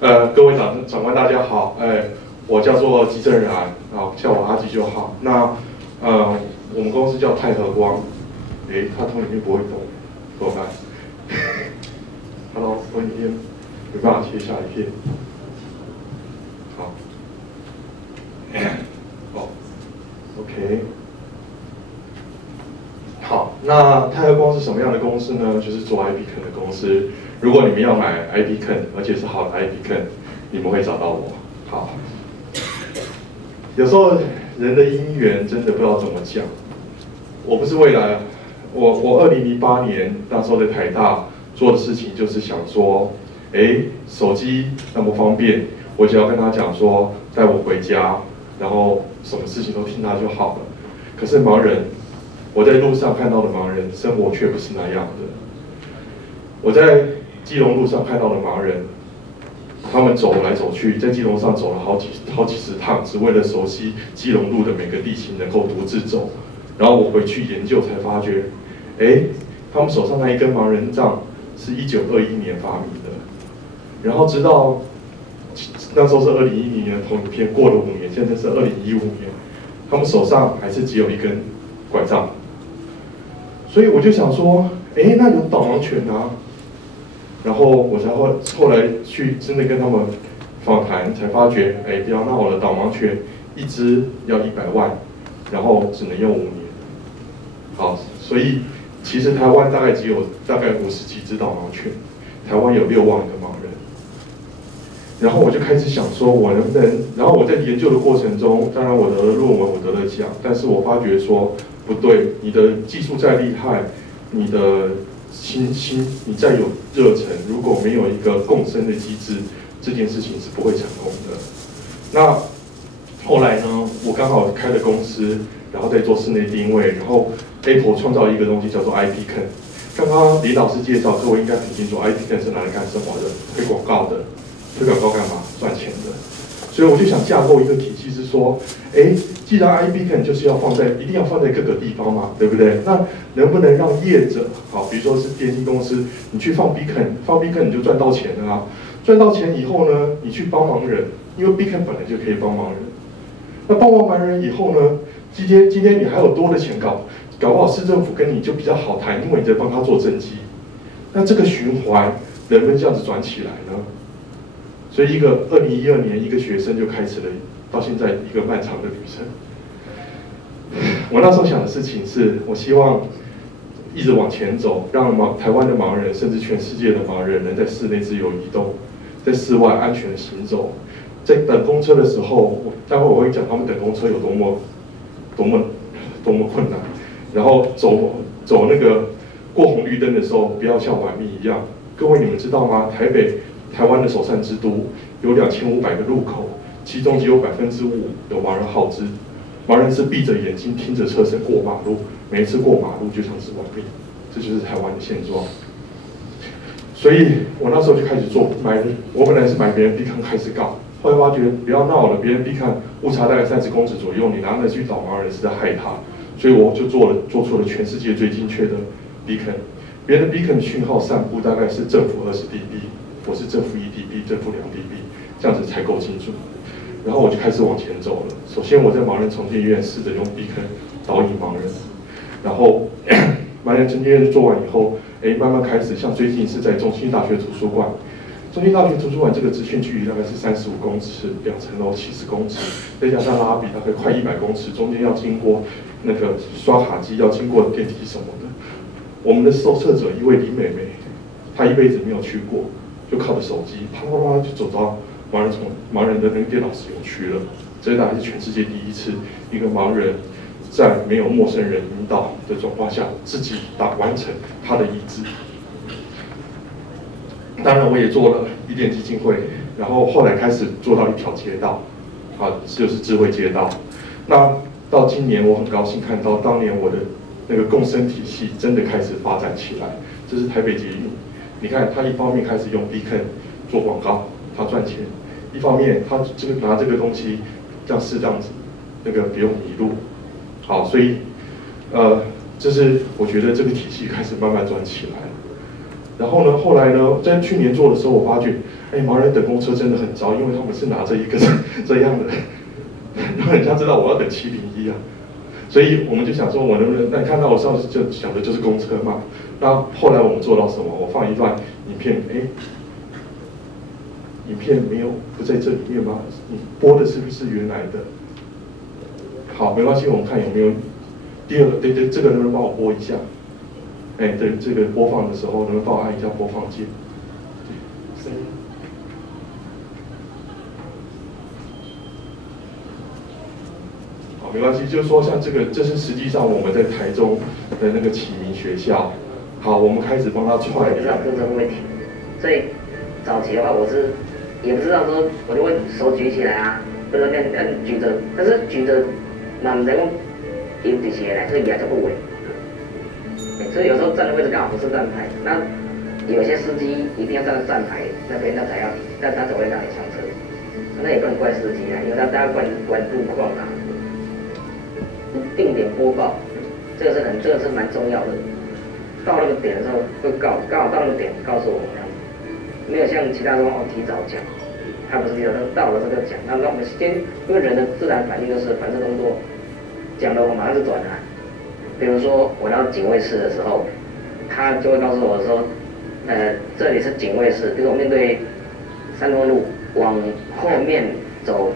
各位长官大家好，我叫做季正然，叫我阿季就好。那我们公司叫泰和光，它投影片不会动，怎么办？Hello， 投影片没办法切下一片。好，OK。好，那泰和光是什么样的公司呢？就是做 IP Ken 的公司。如果你们要买 IP Ken， 而且是好的 IP Ken， 你们会找到我。好，有时候人的姻缘真的不知道怎么讲。我不是未来，我2008年那时候在台大做的事情就是想说，手机那么方便，我只要跟他讲说带我回家，然后什么事情都听他就好了。可是盲人。我在路上看到的盲人，生活却不是那样的。我在基隆路上看到的盲人，他们走来走去，在基隆上走了好几十趟，只为了熟悉基隆路的每个地形，能够独自走。然后我回去研究，才发觉，他们手上那一根盲人杖是1921年发明的。然后直到那时候是2010年的投影片，过了5年，现在是2015年，他们手上还是只有一根拐杖。所以我就想说，那有导盲犬啊，然后我才后来去真的跟他们访谈，才发觉，不要闹了，导盲犬一只要100万，然后只能用5年。好，所以其实台湾大概只有大概50几只导盲犬，台湾有6万个盲人。然后我就开始想说，我能不能？然后我在研究的过程中，当然我得了论文，我得了奖，但是我发觉说。不对，你的技术再厉害，你的你再有热忱，如果没有一个共生的机制，这件事情是不会成功的。那后来呢，我刚好开了公司，然后在做室内定位，然后 Apple 创造一个东西叫做 IP Ken。刚刚李老师介绍，各位应该很清楚 IP Ken 是拿来干什么的？推广告的，推广告干嘛？赚钱的。所以我就想架构一个体系，是说，既然 IP Ken 就是一定要放在各个地方嘛，对不对？那能不能让业者，好，比如说是电信公司，你去放 Beacon 你就赚到钱了啊。赚到钱以后呢，你去帮盲人，因为 Beacon 本来就可以帮盲人。那帮完盲人以后呢，今天你还有多的钱搞不好市政府跟你就比较好谈，因为你在帮他做政绩。那这个循环能不能这样子转起来呢？所以2012年一个学生就开始了，到现在一个漫长的旅程。我那时候想的事情是，我希望一直往前走，让台湾的盲人，甚至全世界的盲人，能在室内自由移动，在室外安全的行走。在等公车的时候，待会我会讲他们等公车有多么困难。然后走那个过红绿灯的时候，不要像玩命一样。各位你们知道吗？台湾的首善之都有2500个路口，其中只有5%有盲人号志。盲人是闭着眼睛听着车声过马路，每一次过马路就像是玩命，这就是台湾的现状。所以我那时候就开始我本来是买别人 Beacon 开始搞，后来发觉不要闹了，别人 Beacon 误差大概30公尺左右，你拿那去导盲人是在害他，所以我就做出了全世界最精确的 Beacon。别人的 Beacon 讯号散布大概是正负20 dB， 我是正负1 dB， 正负2 dB， 这样子才够精准。然后我就开始往前走了。首先我在盲人重建院试着用 Beacon 导引盲人，然后盲人重建院做完以后，慢慢开始，像最近是在中兴大学图书馆。中兴大学图书馆这个资讯距离大概是35公尺，2层楼70公尺，再加上拉比大概快100公尺，中间要经过那个刷卡机，要经过电梯什么的。我们的受测者一位李美眉，她一辈子没有去过，就靠着手机啪啪啪就走到盲人的那个电脑使用区了。这大概是全世界第一次，一个盲人在没有陌生人引导的状况下，自己完成他的意志。当然，我也做了伊甸基金会，然后后来开始做到一条街道，就是智慧街道。那到今年，我很高兴看到当年我的那个共生体系真的开始发展起来。这是台北捷运，你看，他一方面开始用 Beacon 做广告，他赚钱；一方面他拿这个东西让视障者那个不用迷路。好，所以这是我觉得这个体系开始慢慢转起来了。然后呢，后来呢，在去年做的时候，我发觉，哎，盲人等公车真的很糟，因为他们是拿着一个这样的，让人家知道我要等701啊。所以我们就想说，我能不能？那你看到我上次就讲的就是公车嘛。那后来我们做到什么？我放一段影片，哎，影片不在这里面吗？你播的是不是原来的？好，没关系，我们看有没有第二个，对，这个能不能帮我播一下？哎，对，这个播放的时候能不能帮我按一下播放键？声音。好，没关系，就是说像这个，这是实际上我们在台中的那个启明学校。好，我们开始帮他串。不知道这个问题，所以早期的话，我是也不知道说，我就会手举起来啊，或者举着，但是举着，那唔使讲有这些来，所以也就不稳。所以有时候站的位置刚好不是站牌，那有些司机一定要站在站牌那边，那才会让你上车。那也不能怪司机啊，因为大家管路况啊，定点播报，这个是蛮重要的。到那个点的时候，会刚好到那个点告诉我这样子，没有像其他地方提早讲，他不是提早到了这个讲，那我们先因为人的自然反应就是反射动作，讲了我马上就转来。比如说我到警卫室的时候，他就会告诉我说，这里是警卫室，比如我面对三通路，往后面走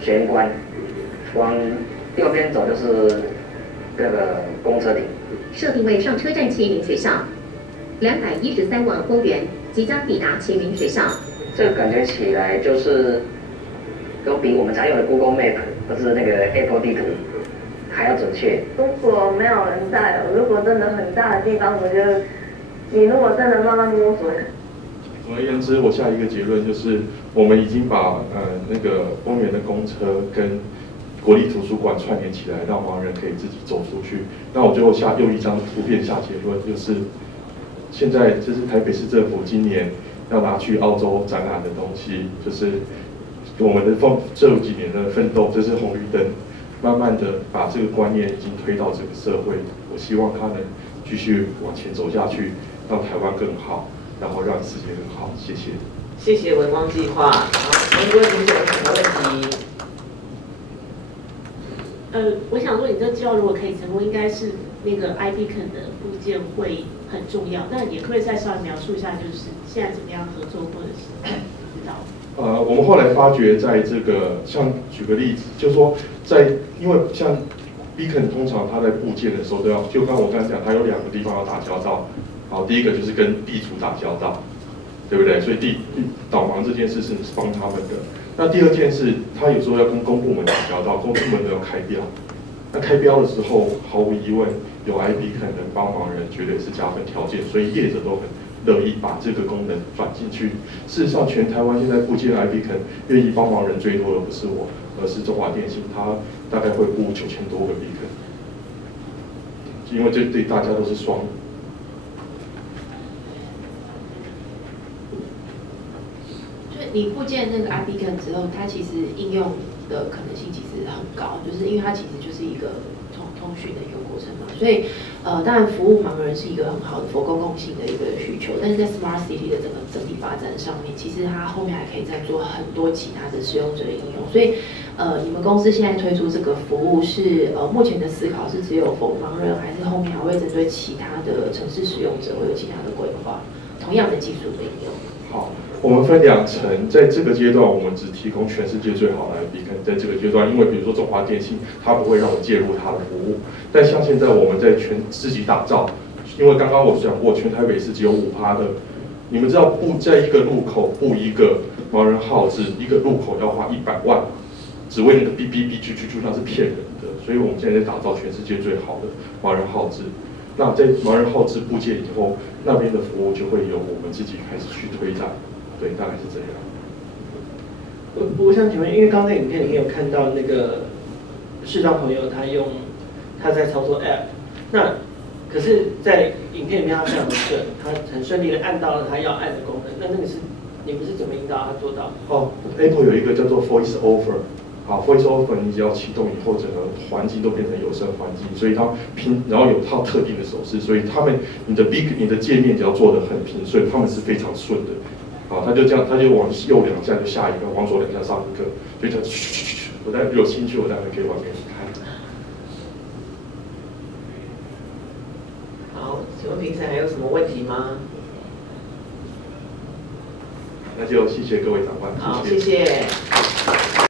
玄关，往右边走就是这个公车亭。设定为上车站启明学校，213万欧元即将抵达启明学校。这个感觉起来就是都比我们常用的 Google Map 或是那个 Apple 地图还要准确。如果没有人带，如果真的很大的地方，我觉得你如果真的慢慢摸索。总而言之，我下一个结论就是，我们已经把那个公园的公车跟国立图书馆串联起来，让盲人可以自己走出去。那我最后用一张图片下结论，就是现在这是台北市政府今年要拿去澳洲展览的东西，就是我们的这几年的奋斗，这是红绿灯，慢慢的把这个观念已经推到这个社会。我希望它能继续往前走下去，让台湾更好，然后让世界更好。谢谢。谢谢文光计划。好，各位同学有什么问题？我想说，你这计划如果可以成功，应该是那个 iBeacon 的部件会很重要。那也可以再稍微描述一下，就是现在怎么样合作，或者是知道。我们后来发觉，在这个像举个例子，就是说因为像 Beacon 通常它在部件的时候都要，就刚我刚才讲，它有2个地方要打交道。好，第一个就是跟地主打交道，对不对？所以导盲这件事是帮他们的。那第二件事，他有时候要跟公部门打交道，公部门都要开标。那开标的时候，毫无疑问，有 iBeacon 能帮忙人，绝对是加分条件，所以业者都很乐意把这个功能转进去。事实上，全台湾现在布建 iBeacon 愿意帮忙人最多的不是我，而是中华电信，它大概会布9000多个 beacon， 因为这对大家都是双。你部件那个 iBeacon 之后，它其实应用的可能性其实很高，就是因为它其实就是一个通讯的一个过程嘛，所以当然服务盲人是一个很好的公共性的一个需求，但是在 Smart City 的整体发展上面，其实它后面还可以再做很多其他的使用者应用，所以你们公司现在推出这个服务是目前的思考是只有否盲人，还是后面还会针对其他的城市使用者会有其他的规划？同样的技术的应用。好。我们分2层，在这个阶段，我们只提供全世界最好的 iBeacon。在这个阶段，因为比如说中华电信，它不会让我介入它的服务。但像现在我们在自己打造，因为刚刚我讲过，全台北市只有5%的。你们知道在一个路口布一个盲人号志，一个路口要花100万，只为那个哔哔哔啾啾啾，那是骗人的。所以我们现在在打造全世界最好的盲人号志。那在盲人号志部件以后，那边的服务就会由我们自己开始去推展。对，大概是这样。我想请问，因为刚刚在影片里面有看到那个视障朋友他在操作 App， 那可是，在影片里面他非常的顺，他很顺利的按到了他要按的功能。那个是你们是怎么引导他做到？Apple 有一个叫做 Voice Over，好，voiceover你只要启动以后，整个环境都变成有声环境，所以它然后有套特定的手势，所以你的界面只要做得很平顺，他们是非常顺的。好，他就这样，他就往右2下就下一个，往左2下上一个，所以就我待会有兴趣，我待会可以玩给你看。好，请问评审还有什么问题吗？那就谢谢各位长官，好，谢谢。